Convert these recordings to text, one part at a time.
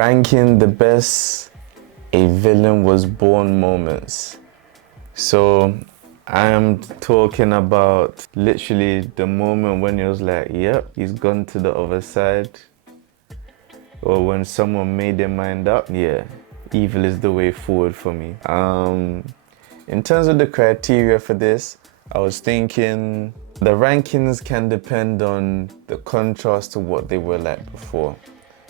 ranking the best a villain was born moments. So I am talking about literally the moment when it was like, yep, he's gone to the other side. Or when someone made their mind up, yeah, evil is the way forward for me. In terms of the criteria for this, I was thinking the rankings can depend on the contrast to what they were like before.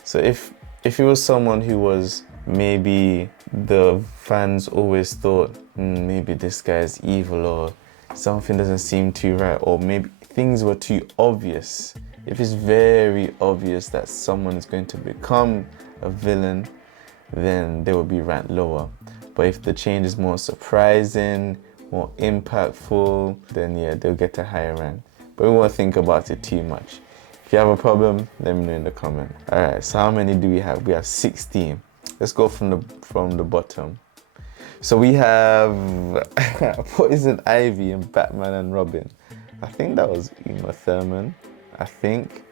So if it was someone who was maybe the fans always thought, maybe this guy's evil or something doesn't seem too right, or maybe things were too obvious. If it's very obvious that someone is going to become a villain, then they will be ranked lower. But if the change is more surprising, more impactful, then yeah, they'll get a higher rank. But we won't think about it too much. If you have a problem, let me know in the comment. Alright, so how many do we have? We have 16. Let's go from the bottom. So we have Poison Ivy in Batman and Robin. I think that was Uma Thurman, I think.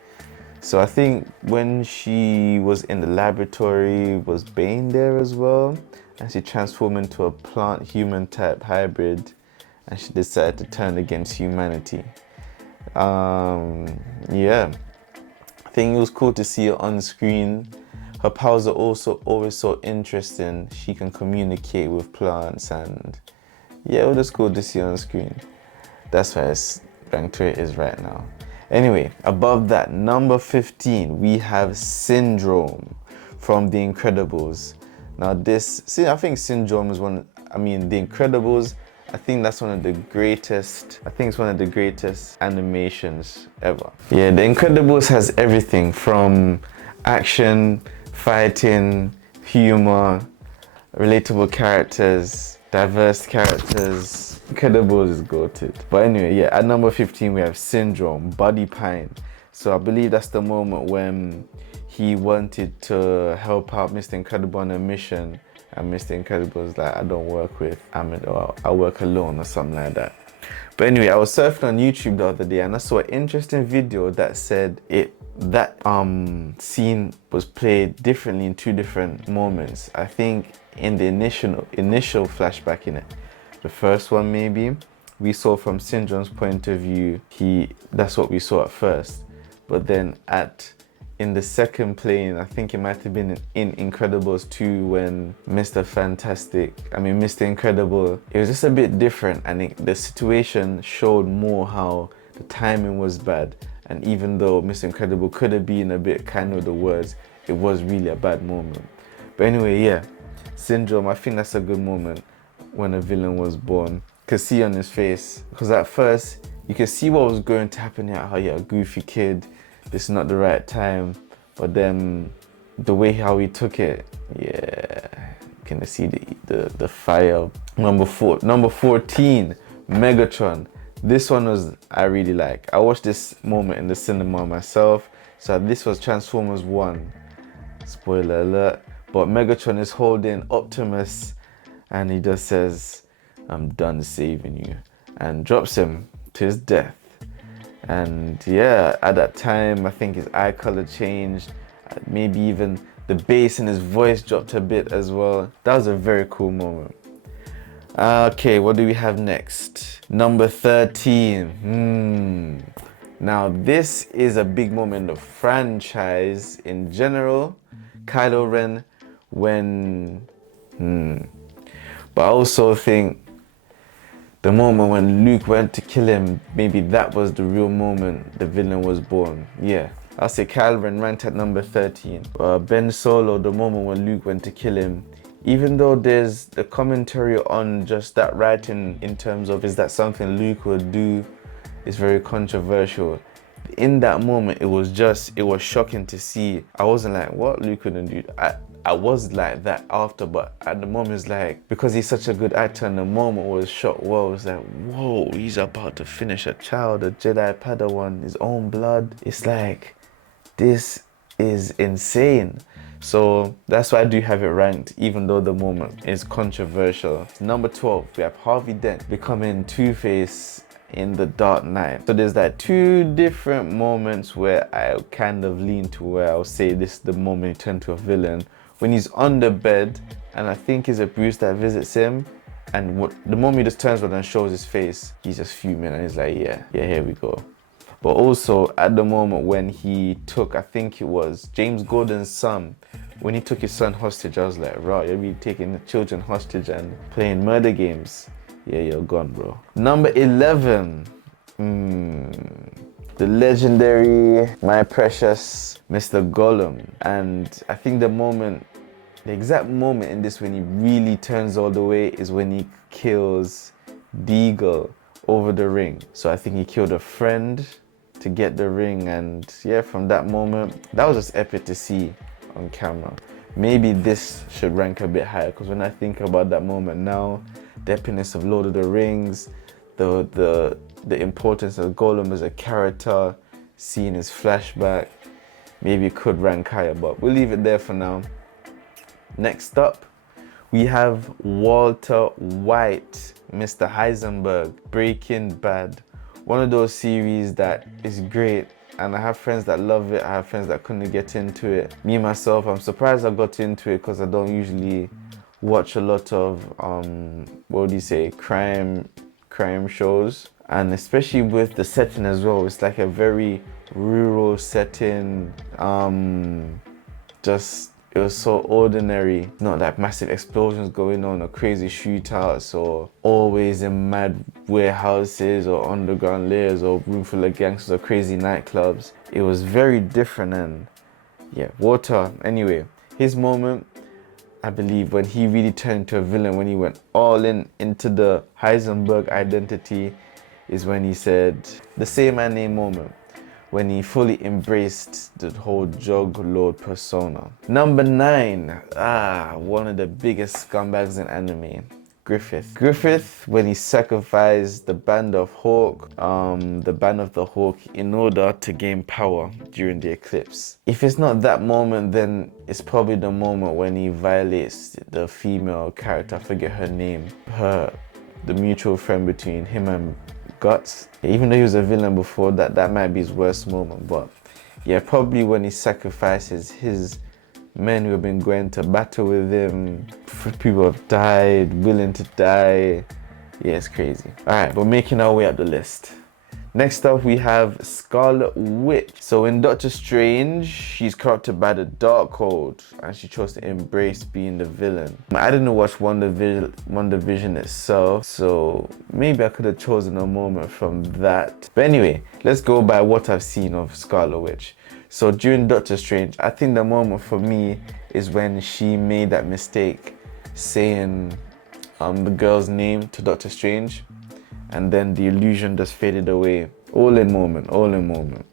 So I think when she was in the laboratory, was Bane there as well? And she transformed into a plant-human type hybrid and she decided to turn against humanity. Yeah, I think it was cool to see her on screen. Her powers are also always so interesting. She can communicate with plants and yeah, it was just cool to see her on screen. That's why it's ranked where it is right now. Anyway, above that, number 15, we have Syndrome from The Incredibles. Now I think Syndrome is The Incredibles, I think that's one of the greatest, it's one of the greatest animations ever. Yeah, The Incredibles has everything from action, fighting, humor, relatable characters, diverse characters. Incredibles is goated. But anyway, yeah, at number 15 we have Syndrome, Buddy Pine. So I believe that's the moment when he wanted to help out Mr. Incredible on a mission, and Mr. Incredible was like, I don't work with Ahmed, or I work alone or something like that. But anyway, I was surfing on YouTube the other day and I saw an interesting video that said that scene was played differently in two different moments. I think in the initial flashback in it, the first one maybe, we saw from Syndrome's point of view, that's what we saw at first. But then in the second plane, I think it might have been in Incredibles 2 when Mr. Incredible, it was just a bit different, and the situation showed more how the timing was bad. And even though Mr. Incredible could have been a bit kind with the words, it was really a bad moment. But anyway, yeah, Syndrome, I think that's a good moment when a villain was born. Could see on his face, because at first you could see what was going to happen here, how you're a goofy kid, this is not the right time. But then the way how he took it, yeah, you can see the fire. Number 14, Megatron. This one I really like. I watched this moment in the cinema myself. So this was Transformers 1. Spoiler alert. But Megatron is holding Optimus and he just says, I'm done saving you, and drops him to his death. And yeah, at that time, I think his eye color changed. Maybe even the bass in his voice dropped a bit as well. That was a very cool moment. Okay, what do we have next? Number 13. Now this is a big moment in the franchise in general. Kylo Ren, But I also think the moment when Luke went to kill him, maybe that was the real moment the villain was born. Yeah, I'll say Kylo Ren ranked at number 13. Ben Solo, the moment when Luke went to kill him, even though there's the commentary on just that writing in terms of is that something Luke would do, is very controversial. In that moment, it was shocking to see. I wasn't like, what, Luke couldn't do? I was like that after, but at the moment it's like, because he's such a good actor, and the moment was shocked. Whoa, it's like, whoa, he's about to finish a child, a Jedi Padawan, his own blood. It's like, this is insane. So that's why I do have it ranked, even though the moment is controversial. Number 12, we have Harvey Dent becoming Two-Face in The Dark Knight. So there's like two different moments where I kind of lean to where I'll say this is the moment he turned to a villain. When he's on the bed, and I think it's a Bruce that visits him, and the moment he just turns around and shows his face, he's just fuming and he's like, yeah, here we go. But also at the moment when he took, I think it was James Gordon's son, when he took his son hostage, I was like, right, you're really taking the children hostage and playing murder games. Yeah, you're gone, bro. Number 11. The legendary, my precious Mr. Gollum. And I think the exact moment in this when he really turns all the way is when he kills Deagle over the ring. So I think he killed a friend to get the ring, and yeah, from that moment, that was just epic to see on camera. Maybe this should rank a bit higher, because when I think about that moment now, the epicness of Lord of the Rings, the importance of Gollum as a character, seeing his flashback, maybe it could rank higher, but we'll leave it there for now. Next up, we have Walter White, Mr. Heisenberg, Breaking Bad. One of those series that is great, and I have friends that love it, I have friends that couldn't get into it. Me myself, I'm surprised I got into it because I don't usually watch a lot of, crime shows. And especially with the setting as well, it's like a very rural setting, it was so ordinary, not like massive explosions going on or crazy shootouts or always in mad warehouses or underground layers or room full of gangsters or crazy nightclubs. It was very different, and yeah, Walter, anyway, his moment, I believe, when he really turned into a villain, when he went all into the Heisenberg identity, is when he said the Say My Name moment, when he fully embraced the whole drug lord persona. Number 9, one of the biggest scumbags in anime, Griffith. Griffith, when he sacrificed the Band of the Hawk in order to gain power during the eclipse. If it's not that moment, then it's probably the moment when he violates the female character, I forget her name, the mutual friend between him and Guts. Even though he was a villain before that, that might be his worst moment, but yeah, probably when he sacrifices his men who have been going to battle with him, people have died, willing to die. Yeah, it's crazy. Alright, we're making our way up the list. Next up, we have Scarlet Witch. So in Doctor Strange, she's corrupted by the Darkhold, and she chose to embrace being the villain. I didn't watch WandaVision itself, so maybe I could have chosen a moment from that. But anyway, let's go by what I've seen of Scarlet Witch. So during Doctor Strange, I think the moment for me is when she made that mistake saying the girl's name to Doctor Strange, and then the illusion just faded away. All in moment.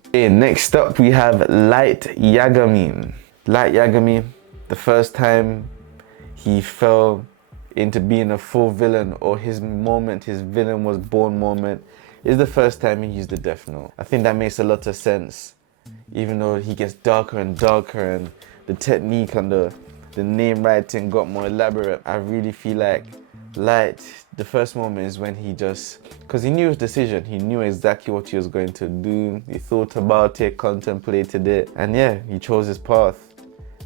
Okay, next up we have Light Yagami. Light Yagami, the first time he fell into being a full villain, or his villain was born moment, is the first time he used the Death Note. I think that makes a lot of sense, even though he gets darker and darker and the technique and the name writing got more elaborate. I really feel like Light, the first moment is when he because he knew his decision, he knew exactly what he was going to do, he thought about it, contemplated it, and yeah, he chose his path.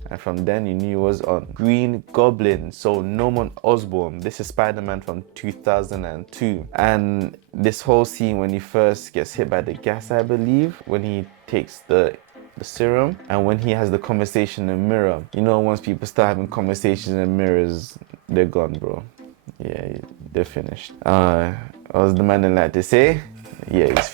And from then he knew he was on. Green Goblin, so Norman Osborn, this is Spider-Man from 2002. And this whole scene when he first gets hit by the gas, I believe, when he takes the serum, and when he has the conversation in the mirror. You know, once people start having conversations in mirrors, they're gone, bro. Yeah, they're finished. As the man like to say, yeah, he's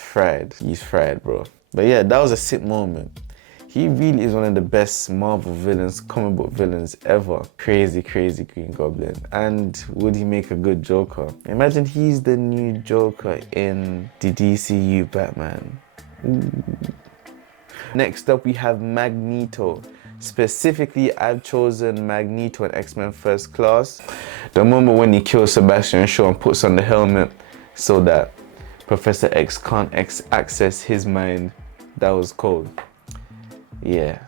fried, bro. But yeah, that was a sick moment. He really is one of the best Marvel villains, comic book villains ever. Crazy Green Goblin. And would he make a good Joker? Imagine he's the new Joker in the DCU Batman. Ooh. Next up, we have Magneto. Specifically, I've chosen Magneto in X-Men First Class. The moment when he kills Sebastian Shaw and puts on the helmet so that Professor X can't access his mind, that was cold. Yeah,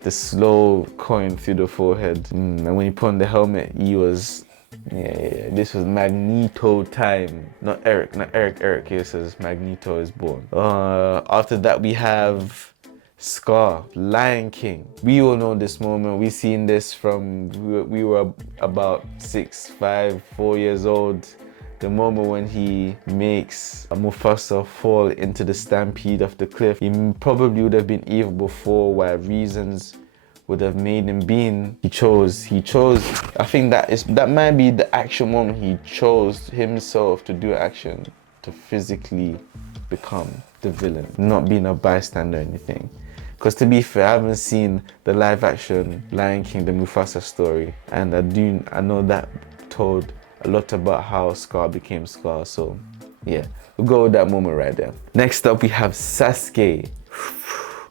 the slow coin through the forehead. And when he put on the helmet, he was Yeah. This was Magneto time. Not Eric. Eric here says Magneto is born. After that we have Scar, Lion King. We all know this moment. We seen this from we were about 6, 5, 4 years old. The moment when he makes Mufasa fall into the stampede of the cliff. He probably would have been evil before, why reasons would have made him being. He chose. I think that might be the action moment. He chose himself to do action, to physically become the villain, not being a bystander or anything. Because to be fair, I haven't seen the live action Lion King, the Mufasa story, and I know that told a lot about how Scar became Scar. So yeah, we'll go with that moment right there. Next up we have Sasuke.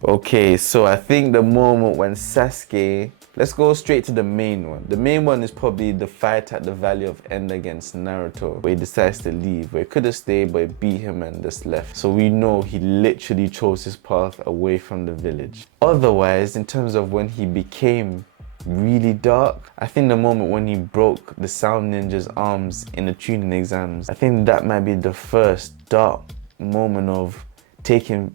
Okay, so I think the moment when Sasuke, let's go straight to the main one. The main one is probably the fight at the Valley of End against Naruto, where he decides to leave, where he could have stayed, but he beat him and just left. So we know he literally chose his path away from the village. Otherwise, in terms of when he became really dark, I think the moment when he broke the Sound Ninja's arms in the tuning exams, I think that might be the first dark moment of taking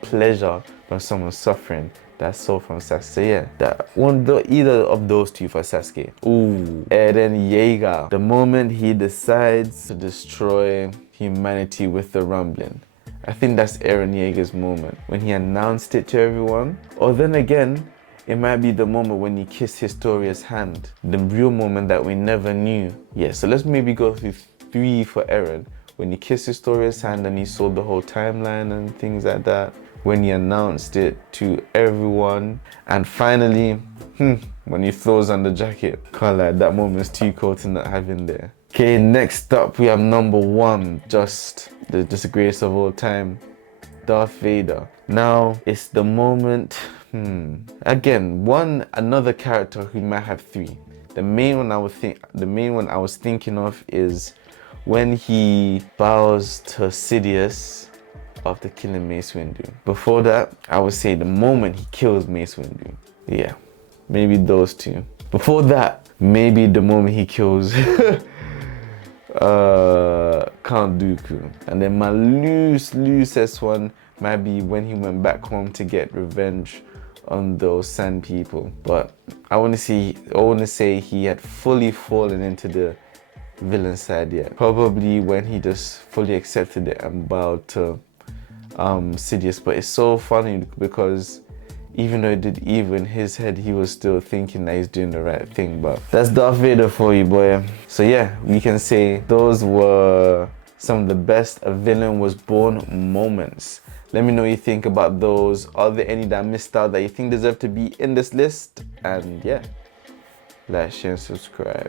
pleasure from someone suffering. That's so from Sasuke. So yeah, either of those two for Sasuke. Ooh, Eren Yeager. The moment he decides to destroy humanity with the rumbling. I think that's Eren Yeager's moment, when he announced it to everyone. Or then again, it might be the moment when he kissed Historia's hand. The real moment that we never knew. Yeah, so let's maybe go through 3 for Eren. When he kissed Historia's hand and he saw the whole timeline and things like that. When he announced it to everyone. And finally, when he throws on the jacket. Can't lie, that moment's too cold to not have in there. Okay, next up we have number 1. Just the greatest of all time. Darth Vader. Now, it's the moment, again, another character who might have 3. The main one I was thinking of is when he bows to Sidious after killing Mace Windu. Before that, I would say the moment he kills Mace Windu. Yeah, maybe those 2. Before that, maybe the moment he kills Count Dooku. And then my loosest one might be when he went back home to get revenge on those Sand people. But I want to say he had fully fallen into the villain side yet. Probably when he just fully accepted it and bowed to Sidious. But it's so funny because even though he did evil in his head, he was still thinking that he's doing the right thing. But that's Darth Vader for you, boy. So yeah, we can say those were some of the best A Villain Was Born moments. Let me know what you think about those. Are there any that I missed out that you think deserve to be in this list? And yeah, like, share, and subscribe.